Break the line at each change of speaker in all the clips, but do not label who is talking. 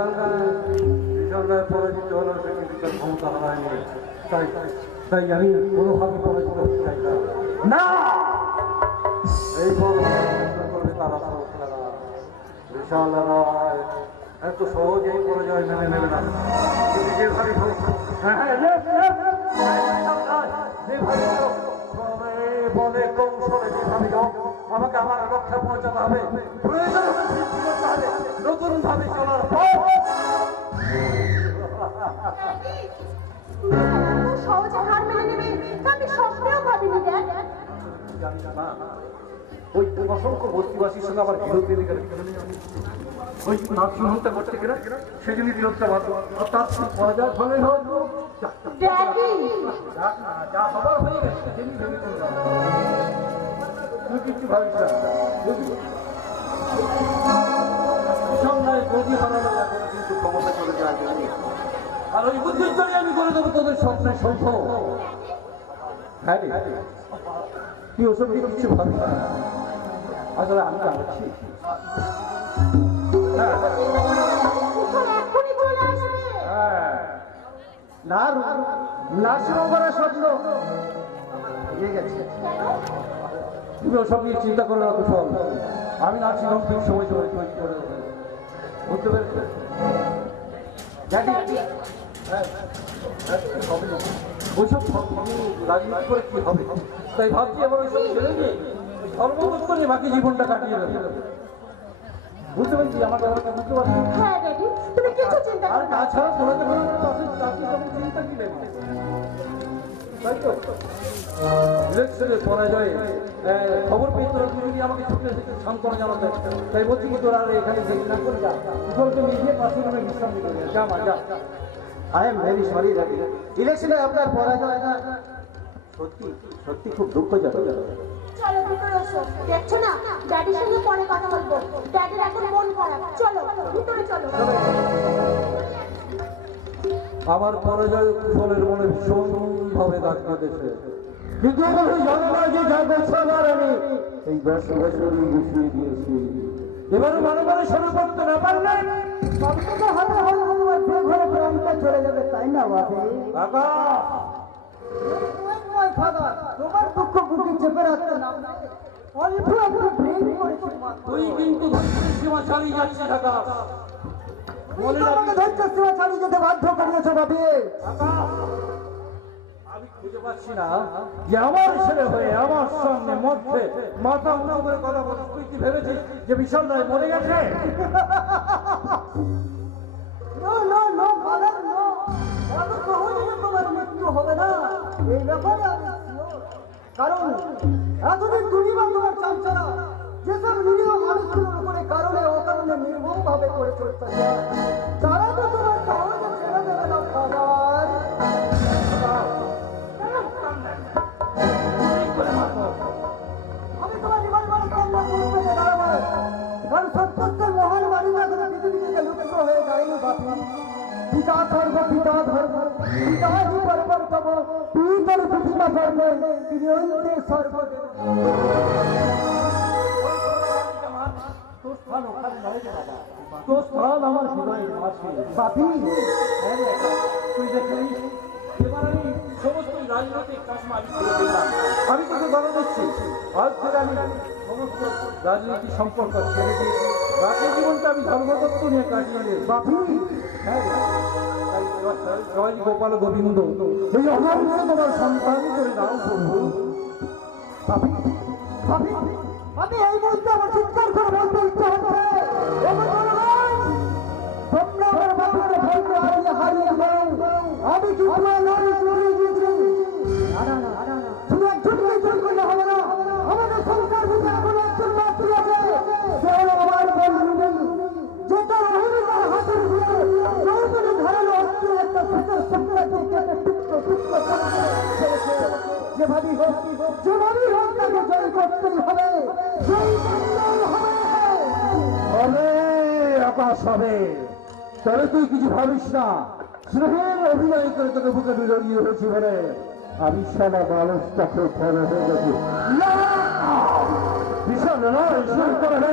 বিশালভাবে পরাজিত হলো সে কিন্তু তার ক্ষমতা হারায়নি তাই আমি কোনোভাবে পরাজিত চাই না এই রায় এত সহজেই পরাজয় মেনে নেবে না কিন্তু বলে আমাকে আমার লক্ষ্যে পৌঁছাতে হবে। প্রয়োজন হবে। নতুন ভাবে
সহজে হার মেনে নেবে
অসংখ্য বস্তিবাসীর সঙ্গে আবার বিরোধ গেলে ওই নার্সিংহোমটা করতে গেলে সেদিনই বিরোধটা বাঁধো আর তার পরাজয় ফলে হোক যা হবার হয়ে গেছে। তুই কিন্তু। আর ওই বুদ্ধির জন্য আমি করে দেবো তোদের স্বপ্নের সভ্য হ্যাঁ তুই ওসব নিয়ে কিছু ভাবিস না। আসলে আমি যাচ্ছি হ্যাঁ। হ্যাঁ।
না করার স্বপ্ন। গেছে।
তুমি ওসব নিয়ে চিন্তা করো না কুশল। আমি নার্সিং হোম ঠিক সময় সময় করে দেবো। বুঝতে পেরেছ? না। ওইসব আমি রাজনীতি করে কি হবে? তাই ভাবছি এবার ওইসব ছেড়ে দিয়ে ধর্মবোধ করে বাকি জীবনটা কাটিয়ে দেবো। বুঝতে পারছি? আমার ব্যাপারটা বুঝতে পারছি
হ্যাঁ ড্যাডি তুমি কিছু চিন্তা
আর তাছাড়া তোমাকে কোনো পাশে চাকরি তেমন চিন্তা কি নেই? তাই তো? ইলেকশনে পরাজয়ে। খবর পেয়ে তোরা দুজনই আমাকে ছুটে এসেছে সান্ত্বনা জানাতে তাই বলছি কি তোরা আর এখানে দেখি না করে যা। কুশলকে নিজে পাশে রুমে বিশ্রাম নিতে যা মা যা।
আই এম ভেরি সরি দাদি ইলেকশনে আপনার পরাজয় সত্যি সত্যি খুব দুঃখজনক
চলো ভিতরে দেখছ না ড্যাডির সঙ্গে পরে কথা বলব ড্যাডির এখন মন খারাপ চলো ভিতরে চলো
আমার পরাজয় কুশলের মনে ভীষণভাবে দাগ কেটেছে কিন্তু ওই যে যা করছে আমার আমি এই দশ বছরই গুছিয়ে দিয়েছি এবারে মনে মনে শুরু করতে না পারলে
সবথেকে হাতে হলো তোমার ঘরে প্রাণটা চলে যাবে তাই না বাপে
কাকা
তোমার দুঃখ বুকে চেপে রাখতে না অল্প একটু ব্রেক করেছি
তুই কিন্তু ধৈর্যের সীমা ছাড়িয়ে যাচ্ছিস কাকা
আমাকে
রাখিস।
সীমা চালিয়ে যেতে বাধ্য করিয়েছো বাপে
আমি খুঁজে পাচ্ছি না যে আমার ছেলে হয়ে আমার সামনে মধ্যে মাথা উঁচু করে কথা বলছিস। তুই কি ভেবেছিস যে বিশাল রায় মরে গেছে?
নো নো এই ব্যাপারে কারণ এতদিন তুমি বা তোমার চামচারা যেসব মানুষগুলোর উপরে কারণে অকারণে নির্মম করে চলতে তারা তো তোমার
আমার তুই আমি রাজনৈতিক তোকে কথা দিচ্ছি আমি সমস্ত রাজনীতি সম্পর্ক ছেড়ে দিয়ে বাকি জীবনটা আমি ধর্মতত্ত্ব নিয়ে কাটিয়ে
বাপি
জয়- গোপাল গোবিন্দ এই অনন্ত তোমার সন্তান করে দাও প্রভু
বাপি এই মুহূর্তে যেভাবেই হোক যেভাবেই হোক, তাকে জয় করতেই হবে। হবে।
আকাশ হবে। তবে তুই কিছু ভাবিস না। স্নেহের অভিনয় করে তোকে বুকে বিরোধী হয়েছি বলে আমি সারা মানুষটাকে ফেলে হয়ে গেছি! ভীষণ শুরু করে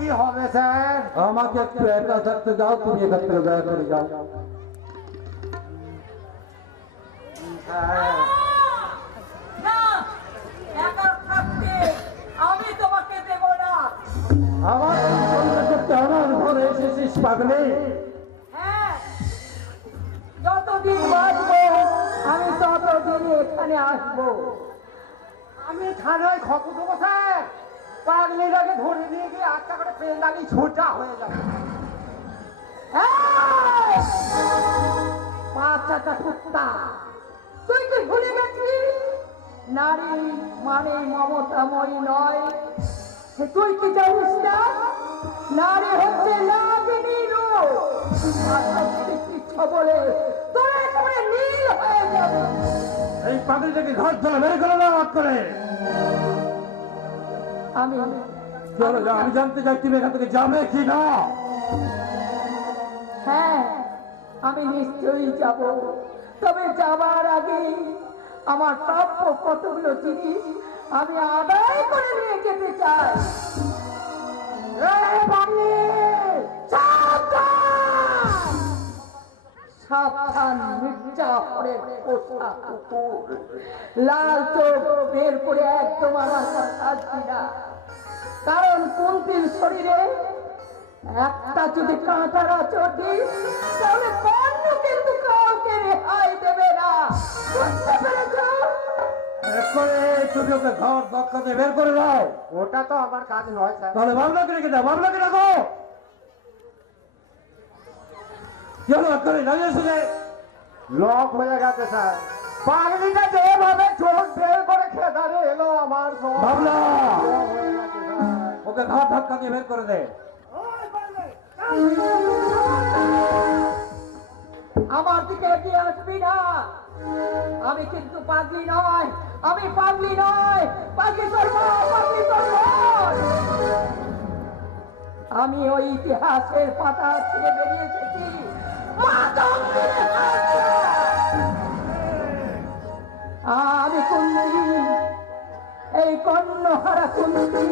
দশ- দশ- দশ- আমাকে একটু একা থাকতে দাও তুমি এখান থেকে দয়া করে যাও।
আমি তোমাকে দেব না।
আমার সন্ধ্যা ঘরে এসেছিস পাগলে?
হ্যাঁ যতদিন বাঁচবো আমি ততদিন এখানে আসব।
আমি থানায় খবর দেবো স্যার। পাগলিটাকে ধরে নিয়ে গিয়ে একটা করে ট্রেন ছোটা হয়ে যাবে!
বাচ্চাটা কুত্তা। তুই কি ভুলে গেছিস নারী মানে মমতাময়ী নয়। সে তুই কি জানিস না? নারী হচ্ছে নাগিনী রূপ। ছবলে তোর একেবারে
এই পাগলিটাকে ঘর ধরে বের করে করে।
আমি।
চলো যাও আমি জানতে চাই তুমি এখান থেকে যাবে কি না
হ্যাঁ আমি নিশ্চয়ই যাব। তবে যাবার আগে আমার প্রাপ্য কতগুলো জিনিস আমি আদায় করে নিয়ে যেতে চাই। সাবধান! সাবধান মির্জা হরের পোষা কুকুর। লাল চোখ বের করে একদম আমার কাছে আসবি না। কারণ কুন্তির শরীরে? একটা যদি কাঁটারা চটিস তাহলে বন্য কিন্তু কাউকে রেহাই দেবে না। বুঝতে পেরেছ?
এক করে তুমি ওকে ঘর বের করে দাও।
ওটা তো আমার কাজ নয় স্যার।
তাহলে রেখে দাও রাখো। করে
লক হয়ে গেছে স্যার। পাগলিটা যেভাবে চোখ বের করে খেদারে এলো আমার
ওকে ঘর ধাক্কা দিয়ে বের করে দে
আমার দিকে এগিয়ে আসবি না। আমি কিন্তু পাগলি নয়, আমি পাগলি নয়, পাগলি তোর পাগলি তোর আমি ওই ইতিহাসের পাতা ছিঁড়ে বেরিয়ে এসেছি। আমি কুন্দি এই কর্ণহারা কুন্দি